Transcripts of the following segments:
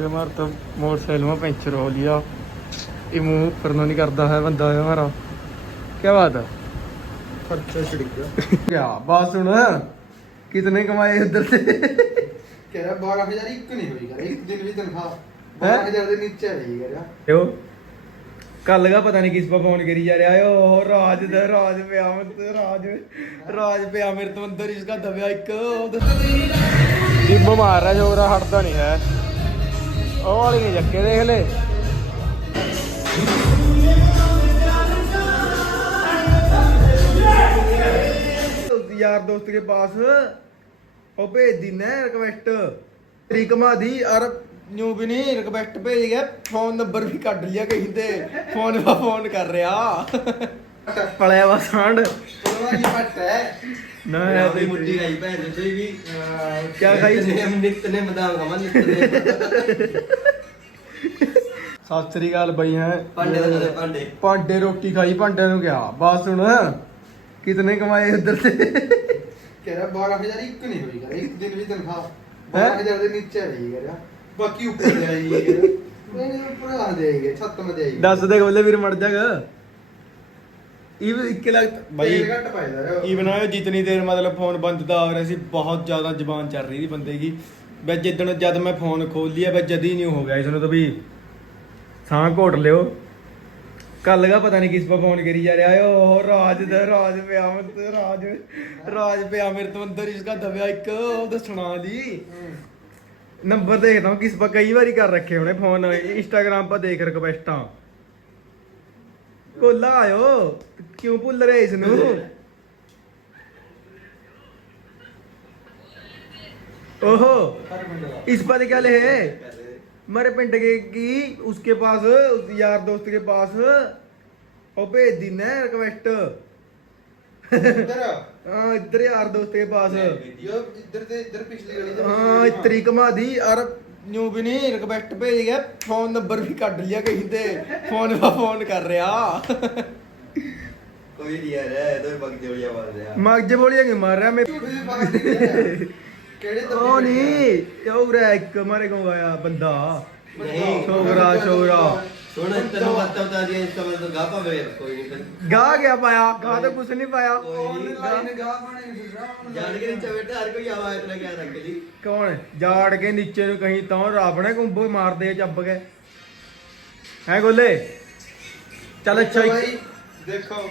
हमारा तो मोटरसाइकिल में पंचर हो लिया ये मुंह ऊपर नहीं करता है बंदा है हमारा क्या बात है खर्चा छिड़क गया क्या बात सुन कितने कमाए उधर से कह रहा बारह हजार एक नहीं होगी एक दिन भी तनख्वाह बारह हजार के नीचे रहेगी कह रहा कल का पता नहीं किस पर फोन करी जा रहा है ओ राज द राज पे आ मेरे राज राज पे आ मेरे तो अंदर इसका दबया एक जिम मार रहा है जो हटता नहीं है ਉਹ ਵਾਲੀ ਨਹੀਂ ਜੱਕੇ ਦੇਖ ਲੈ। ਯਾਰ ਦੋਸਤ ਕੇ ਪਾਸ। ਉਹ ਭੇਜ ਦੀ ਨਾ ਰਿਕਵੈਸਟ ਤੇਰੀ ਕਮਾ ਦੀ। ਔਰ ਨਿਊ ਵੀ ਨਹੀਂ ਰਿਕਵੈਸਟ ਭੇਜ ਗਿਆ। ਫੋਨ ਨੰਬਰ ਵੀ ਕੱਢ ਲਿਆ ਕਹੀਂ ਤੇ। ਫੋਨ ਵਾ ਫੋਨ ਕਰ ਰਿਹਾ। ਪਲਿਆ ਵਾ ਸਾਂਡ ਉਹਦਾ ਕੀ ਪੱਟ ਹੈ। ਨਾ ਮੈਂ ਹੈ ਆਪਣੀ ਮੁੱਠੀ ਖਾਈ ਭੈਣ ਚੋ ਤੁਸੀਂ ਵੀ ਕਿਆ ਖਾਈ ਸੀ? ਨਿਤਨੇਮ ਨਿਤਨੇ ਮਦਾਮ ਖਾਵਾਂ ਨਿਤਨੇ ਸਤਿ ਸ੍ਰੀ ਅਕਾਲ ਬਈ ਹੈ। ਭਾਂਡੇ ਦੇ ਨਾਲ ਭਾਂਡੇ। ਭਾਂਡੇ ਰੋਟੀ ਖਾਈ ਭਾਂਡੇ ਨੂੰ ਕਿਹਾ। ਬਾਤ ਸੁਣ ਕਿਤਨੇ ਕਮਾਏ ਉਧਰ से ਕਹਿ ਰਿਹਾ 12000 ਇੱਕ ਨਹੀਂ ਹੋਈ ਇੱਕ ਦਿਨ ਵੀ ਤਨਖਾਹ। 12000 ਦੇ ਨੀਚੇ ਰਹੀ ਕਰ ਬਾਕੀ ਉੱਪਰ ਆਈ ਕਰ ਨਹੀਂ ਉੱਪਰ ਆ ਆਈ ਛੱਤ ਮੇ ਆਈ ਦੱਸ ਦੇ ਗੋਲੇ ਵੀਰ ਮਰ ਜਾਗਾ ਇਹ ਇੱਕ ਲੱਖ ਭਾਈ ਘੱਟ ਪਾਇਦਾ ਰਿਹਾ ਇਵਨ ਜਿਤਨੀ ਦੇਰ ਮਤਲਬ ਫੋਨ ਬੰਦ ਦਾ ਹੋ ਰਿਹਾ ਸੀ ਬਹੁਤ ਜ਼ਿਆਦਾ ਜ਼ਬਾਨ ਚੱਲ ਰਹੀ ਸੀ ਬੰਦੇ ਦੀ। ਬਈ ਜਿੱਦਣ ਜਦ ਮੈਂ ਫੋਨ ਖੋਲ ਲਿਆ ਬਈ ਜਦ ਹੀ ਨਹੀਂ ਹੋ ਗਿਆ ਇਸ ਨੂੰ ਤਾਂ ਵੀ ਸਾਹ ਘੋਟ ਲਿਓ। ਕੱਲ ਦਾ ਪਤਾ ਨਹੀਂ ਕਿਸ ਪਾ ਫੋਨ ਕਰੀ ਜਾ ਰਿਹਾ। ਏ ਉਹ ਰਾਜ ਦਾ ਰਾਜ ਪਿਆ ਮੇਰੇ ਰਾਜ ਰਾਜ ਪਿਆ ਮੇਰੇ ਤੋਂ ਅੰਦਰ ਇਸਕਾ ਦਬਿਆ ਇੱਕ ਉਹ ਦੱਸਣਾ ਦੀ। ਨੰਬਰ ਦੇਖਦਾ ਹੂੰ ਕਿਸ ਪਾ ਕਈ ਵਾਰੀ ਕਰ ਰੱਖੇ ਹੋਣੇ ਫੋਨ ਇੰਸਟਾਗ੍ਰਾਮ ਪਾ ਦੇਖ ਰਿਕਵੈਸਟਾਂ ਕੋਲਾ ਆਇਓ ਕਿਉਂ ਭੁੱਲ ਰਹੇ ਇਸ ਨੂੰ ओहो इस पर क्या ले है मेरे पिंड के की उसके पास उस यार दोस्त के पास ओ भेज दी ना रिक्वेस्ट ਇੱਧਰ हाँ इधर यार दोस्त के पास ਯੋ ਇੱਧਰ ਤੇ ਇੱਧਰ ਪਿਛਲੀ ਗਲੀ ਦੇ हाँ इतरी कमा दी और ਨਿਊ ਵੀ ਨਹੀਂ ਰਿਕਵੈਸਟ ਭੇਜ ਗਿਆ ਫੋਨ ਨੰਬਰ ਵੀ ਕੱਢ ਲਿਆ ਕਹੀਂ ਤੇ ਫੋਨ ਵਾ ਫੋਨ ਕਰ ਰਿਹਾ ਕੋਈ ਨਹੀਂ ਯਾਰ ਇਹ ਤਾਂ ਬਗ ਜੋੜੀਆ ਮਾਰ ਰਿਹਾ ਮਗਜ ਬੋਲੀਆਂ ਕਿ ਮਾਰ ਰਿਹਾ ਮੈਂ ਕਿਹੜੇ ਉਹ ਨਹੀਂ ਚੌਰਾ ਇੱਕ ਮਾਰੇ ਕੋ ਆਇਆ ਬੰਦਾ ਨਹੀਂ ਸ਼ੋਗਰਾ ਸ਼ੋਗਰਾ ਸੁਣ ਤੈਨੂੰ ਬਾਤਾਂ ਬਤਾ ਦਿਆ ਇਸ ਕਮਲ ਤੋਂ ਗਾ ਪਾਵੇ ਕੋਈ ਨਹੀਂ ਫਿਰ। ਗਾ ਗਿਆ ਪਾਇਆ ਗਾ ਤਾਂ ਕੁਛ ਨਹੀਂ ਪਾਇਆ। ਕੋਈ ਨਹੀਂ। ਲਾਈਨ ਗਾ ਬਣੇ ਜਾਣ ਕੇ ਨੀਚੇ ਬੈਠਾ ਹਰ ਕੋਈ ਆਵਾਜ਼ ਇਤਨਾ ਕਿਆ ਰੱਖ ਲਈ ਕੌਣ? ਜਾੜ ਕੇ ਨੀਚੇ ਨੂੰ ਕਹੀਂ ਤਾਂ ਰੱਬ ਨੇ ਕੁੰਬੋ ਮਾਰਦੇ ਚੱਬ ਕੇ। ਹੈ ਗੋਲੇ? ਚੱਲ ਅੱਛਾ ਦੇਖੋ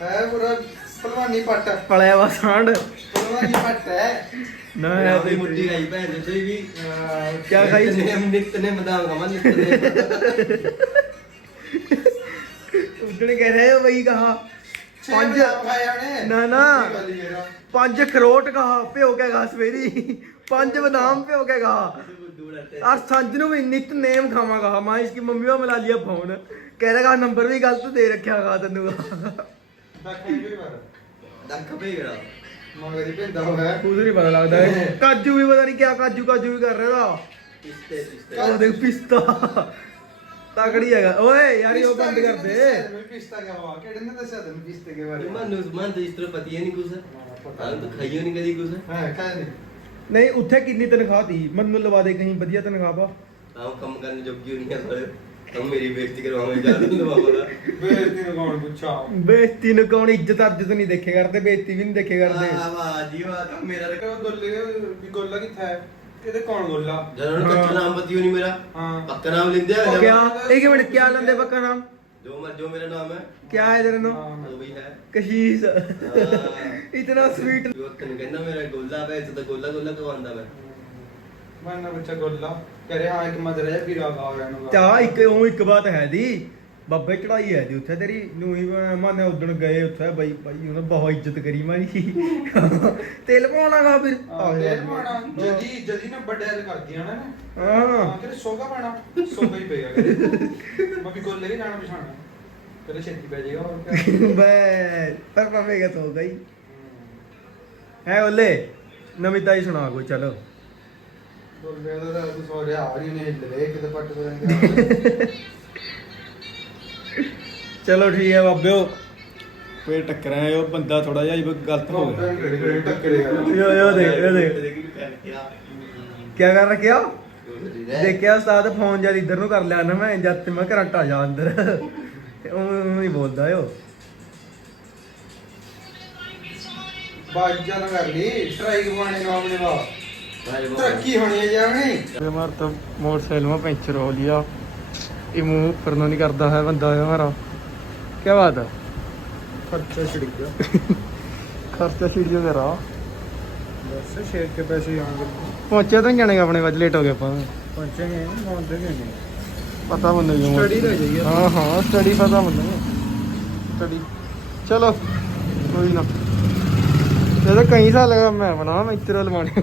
ਹੈ ਪੂਰਾ ਭਲਵਾਨੀ ਪੱਟ ਪਲਿਆ ਵਾ ਸਾਂਡ ਭਲਵਾਨੀ ਪੱਟ ਹੈ। ਨਾ ਨਾ ਤੇ ਮੁੱਢੀ ਆਈ ਭੈਣ ਜੀ ਤੁਸੀਂ ਵੀ ਕੀ ਖਾਈ ਨੇ ਨਿਤ ਨੇ ਮਦਾਮ ਕਮਾ ਨਿਤ ਨੇ। ਉਦਣ ਕਹਿ ਰਹੇ ਹੋ ਬਈ ਕਹਾ ਪੰਜ ਨਾ ਨਾ। ਪੰਜ ਖਰੋਟ ਕਹਾ ਭਿਓ ਕੇ ਗਾ ਸਵੇਰੀ। ਪੰਜ ਬਦਾਮ ਭਿਓ ਕੇ ਗਾ ਆ ਸੰਜ ਨੂੰ ਵੀ ਨਿਤ ਨੇਮ ਖਾਵਾਂਗਾ ਮੈਂ ਇਸ ਦੀ ਮੰਮੀ ਨੂੰ ਮਿਲਾ ਲਿਆ ਫੋਨ ਕਹਿ ਰਹਾਗਾ ਨੰਬਰ ਵੀ ਗਲਤ ਦੇ ਰੱਖਿਆ ਗਾ ਤੈਨੂੰ। ਦਾ ਵੀ ਦੱਖ ਭੇਗੜਾ ਮਗਰੀ ਪਿੰਦਾ ਹੋਇਆ। ਕੁਝ ਨਹੀਂ ਪਤਾ ਲੱਗਦਾ ਇਹ। ਕਾਜੂ ਵੀ ਪਤਾ ਨਹੀਂ ਕਿਆ ਕਾਜੂ ਕਾਜੂ ਵੀ ਕਰ ਰਿਹਾ ਦਾ ਪਿਸਤੇ ਪਿਸਤੇ। ਉਹ ਦੇਖ ਪਿਸਤਾ। ਤਗੜੀ ਹੈਗਾ। ਓਏ ਯਾਰ ਇਹ ਉਹ ਬੰਦ ਕਰ ਦੇ ਮੈਂ ਪਿਸਤਾ ਕਿਆ ਵਾ? ਕਿਹੜੇ ਨੇ ਦੱਸਿਆ ਤੈਨੂੰ ਪਿਸਤੇ ਕੇ ਬਾਰੇ? ਮਨ ਨੂੰ ਮਨ ਤੇ ਇਸ ਤਰ੍ਹਾਂ ਪਤੀ ਨਹੀਂ ਕੁਛ। ਹਾਂ ਤਾਂ ਖਾਈਓ ਨਹੀਂ। ਕਦੀ ਕੁਛ। ਹਾਂ ਖਾਇਆ ਨਹੀਂ ਨਹੀਂ ਉੱਥੇ ਕਿੰਨੀ ਤਨਖਾਹ ਦੀ ਮੈਨੂੰ ਲਵਾ ਦੇ ਕਹੀਂ ਵਧੀਆ ਤਨਖਾਹ ਪਾ। ਆਹ ਕੰਮ ਕਰਨ ਜੋਗੀ ਨਹੀਂ ਹੈ ਸਾਰੇ। ਮੇਰੀ ਬੇਇੱਜ਼ਤੀ ਬੇਇੱਜ਼ਤੀ ਨੂੰ ਕੌਣ ਪੁੱਛਾ ਬੇਇੱਜ਼ਤੀ ਨੂੰ ਕੌਣ ਇੱਜ਼ਤ ਇੱਜ਼ਤ ਨਹੀਂ ਦੇਖੇ ਕਰਦੇ ਬੇਇੱਜ਼ਤੀ ਵੀ ਨਹੀਂ ਦੇਖੇ ਕਰਦੇ। ਵਾਹ ਵਾਹ ਜੀ ਵਾਹ। ਕੰਮ ਮੇਰਾ ਤੇ ਉਹ ਗੋਲੇ ਵੀ ਗੋਲਾ ਕਿੱਥੇ ਹੈ? ਇਹਦੇ ਕੌਣ ਗੋਲਾ? ਜਦੋਂ ਕੱਚਾ ਨਾਮ ਪਤੀਓ ਨਹੀਂ ਮੇਰਾ। ਹਾਂ। ਪੱਕਾ ਨਾਮ ਲਿੰਦੇ ਆ ਹੋ ਗਿਆ ਇੱਕ ਮਿੰਟ ਕਿਆ ਲੰਦੇ ਪੱਕਾ ਨਾਮ? ਜੋ ਮਰ ਜੋ ਮੇਰਾ ਨਾਮ ਹੈ। ਕਿਆ ਹੈ ਤੇਰਾ ਨਾਮ? ਉਹ ਵੀ ਹੈ। ਕਸ਼ੀਸ਼। ਇਤਨਾ ਸਵੀਟ ਜੋ ਤੈਨੂੰ ਕਹਿੰਦਾ ਮੇਰਾ ਗੋਲਾ ਵੇ ਤੇ ਗੋਲਾ ਗੋਲਾ ਕਵਾਉਂਦਾ ਮੈਂ। ਮੈਂ ਨਾ ਬੱਚਾ ਗੋਲਾ। ਹਾਂ ਇੱਕ ਮਦਰ ਨੂੰ ਉਹ ਇੱਕ ਬਾਤ ਹੈ ਦੀ ਬੱਬੇ ਚੜਾਈ ਹੈ ਦੀ ਉੱਥੇ ਤੇਰੀ ਨੂੰ ਹੀ ਮਾਨੇ ਉਦਣ ਗਏ ਉੱਥੇ ਬਾਈ ਬਾਈ ਉਹਨੇ ਬਹੁਤ ਇੱਜ਼ਤ ਕਰੀ ਮਾਰੀ। ਤੇਲ ਪਾਉਣਾਗਾ ਫਿਰ। ਤੇਲ ਪਾਣਾ ਜਦੀ ਜਦੀ ਨਾ ਵੱਡੇ ਹਲ ਕਰਦੀਆਂ ਨਾ ਹਾਂ। ਹਾਂ ਤੇਰੇ ਸੋਗਾ ਪਾਣਾ ਸੋਗਾ ਹੀ ਪਏਗਾ ਮੈਂ ਵੀ ਗੋਲੇ ਵੀ ਜਾਣਾ ਬਿਛਾਣਾ ਤੇਰੇ ਛੇਤੀ ਪੈ ਜਾਏਗਾ ਹੋਰ ਬੈ ਪਰ ਪਵੇਗਾ ਸੋ ਗਈ ਹੈ ਓਲੇ ਨਵੀਂ ਤਾਈ ਸੁਣਾ ਕੋਈ ਚਲੋ। ਚਲੋ ਠੀਕ ਹੈ ਬਾਬਿਓ ਫੇਰ ਟੱਕਰਾਂ ਉਹ ਬੰਦਾ ਥੋੜਾ ਜਿਹਾ ਹੀ ਗਲਤ ਹੋ ਗਿਆ। ਯੋ ਯੋ ਦੇਖ ਯੋ ਦੇਖ ਕੀ ਕਰ ਰੱਖਿਆ ਦੇਖਿਆ ਉਸਤਾਦ ਫੋਨ ਜਦ ਇੱਧਰ ਨੂੰ ਕਰ ਲਿਆ ਨਾ ਮੈਂ ਜਦ ਤੇ ਮੈਂ ਕਰੰਟ ਆ ਜਾ ਅੰਦਰ। ਤੇ ਉਹ ਨਹੀਂ ਬੋਲਦਾ ਓ ਬਾਜਾ ਨਾ ਕਰ ਲਈ ਸਟ੍ਰਾਈਕ ਬਣੇ ਨਾ ਆਪਣੇ ਵਾ तरक्की होनी है जाने हमारा तो मोटरसाइकिल में पंचर हो लिया ये मुंह ऊपर नहीं करता है बंदा है हमारा क्या बात है खर्चा छिड़क गया खर्चा छिड़ गया तेरा बस शेयर के पैसे आएंगे पहुंचे तो जाने अपने बाद लेट हो गए अपन पहुंचेंगे फोन तो नहीं पता बंदे को स्टडी रह जाएगी हां हां स्टडी पता बंदे को स्टडी चलो कोई ना ਇਹਦਾ ਕਈ ਸਾਲ ਮੈਂ ਬਣਾ ਮੈਂ ਇੱਥੇ ਲਵਾਣੇ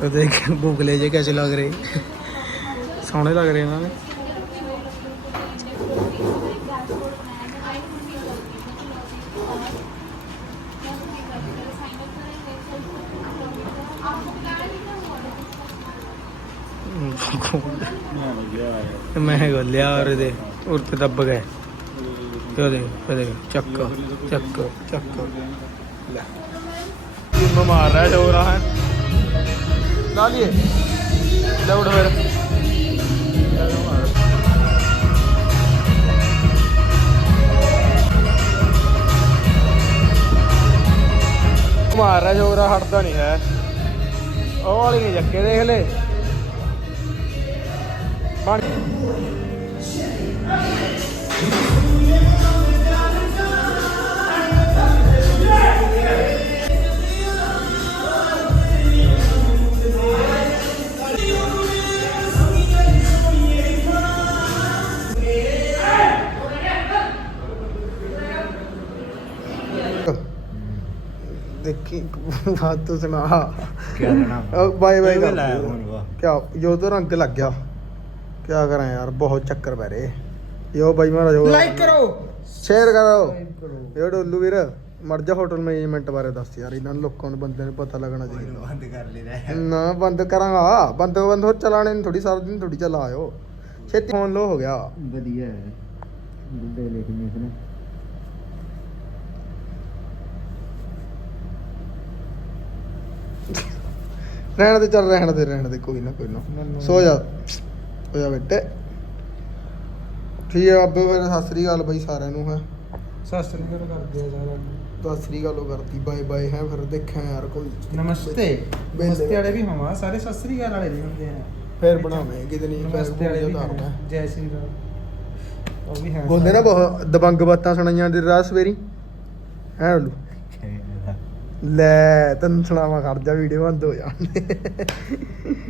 तो देख बुगले जे कैसे लग रहे सोने लग रहे इन्होंने ਤੇ ਮੈਂ ਗੋਲਿਆ ਔਰ ਇਹਦੇ ਉਰ ਤੇ ਦੱਬ ਗਏ ਤੇ ਉਹਦੇ ਉਹਦੇ ਚੱਕ ਚੱਕ ਚੱਕ ਲੈ ਤੂੰ ਮਾਰ ਰਿਹਾ ਜੋ ਰਹਾ ਹੈ ਲਾ ਲਈਏ। ਲੈ ਉੜ ਫਿਰ। ਮਾਰ ਰਿਹਾ ਜੋ ਹਟਦਾ ਨਹੀਂ ਹੈ। ਉਹ ਵਾਲੀ ਨਹੀਂ ਜੱਕੇ ਦੇਖ ਲੈ। ਬਣ देखी बात तो सुना क्या सुना? बाय बाय क्यों कर लाया दियो। फोन वो? क्या जो तो रंग लग गया क्या करें यार बहुत चक्कर पै रहे यो भाई मेरा जो ਲਾਈਕ ਕਰੋ शेयर करो ਕਰੋ ਇਹ ਡੋਲੂ ਵੀਰ ਮਰ ਜਾ ਹੋਟਲ ਮੈਨੇਜਮੈਂਟ ਬਾਰੇ ਦੱਸ ਯਾਰ ਇਹਨਾਂ ਨੂੰ ਲੋਕਾਂ ਨੂੰ ਬੰਦੇ ਨੂੰ ਪਤਾ ਲੱਗਣਾ ਚਾਹੀਦਾ बंद कर ले रहा है ਨਾ ਬੰਦ ਕਰਾਂਗਾ ਬੰਦ ਬੰਦ ਹੋ ਚਲਾਣੇ ਨੂੰ ਥੋੜੀ ਸਾਰਾ ਦਿਨ ਥੋੜੀ ਚਲਾਇਓ ਛੇਤੀ ਫੋਨ ਲੋ ਹੋ ਗਿਆ बढ़िया है बुड्ढे लेकिन इसने ਰਹਿਣ ਦੇ ਚੱਲ ਰਹਿਣ ਦੇ ਰਹਿਣ ਦੇ ਕੋਈ ਨਾ ਕੋਈ ਨਾ। ਸੋ ਜਾ। ਹੋ ਜਾ ਬੇਟੇ। ਠੀਕ ਹੈ ਅੱਬੇ ਮੇਰੇ ਸਤਿ ਸ੍ਰੀ ਅਕਾਲ ਬਾਈ ਸਾਰਿਆਂ ਨੂੰ ਹੈ। ਸਸਤਰੀ ਕਰ ਕਰਦੇ ਆ ਸਾਰਾ ਸਤਿ ਸ੍ਰੀ ਅਕਾਲ ਉਹ ਕਰਦੀ ਬਾਏ ਬਾਏ ਹੈ ਫਿਰ ਦੇਖਾਂ ਯਾਰ ਕੋਈ। ਨਮਸਤੇ। ਨਮਸਤੇ ਵਾਲੇ ਵੀ ਹਵਾ ਸਾਰੇ ਸਸਤਰੀ ਗੱਲ ਵਾਲੇ ਵੀ ਹੁੰਦੇ ਆ। ਫਿਰ ਬਣਾਵੇਂ ਕਿਤੇ ਨਹੀਂ ਨਮਸਤੇ ਵਾਲੇ ਵੀ ਕਰਨਾ ਜੈ ਸ਼੍ਰੀ ਰਾਮ ਉਹ ਵੀ ਹੈ ਬੋਲਦੇ ਨਾ ਬਹੁਤ ਦਬੰਗ ਬਾਤਾਂ ਸੁਣਾਈਆਂ ਦੀ ਰਾਤ ਸਵੇਰੀ। ਹੈ ਉਹਲੂ ਲੈ ਤੈਨੂੰ ਸੁਣਾਵਾਂ ਖੜ ਜਾ ਵੀਡੀਓ ਬੰਦ ਹੋ ਜਾਣ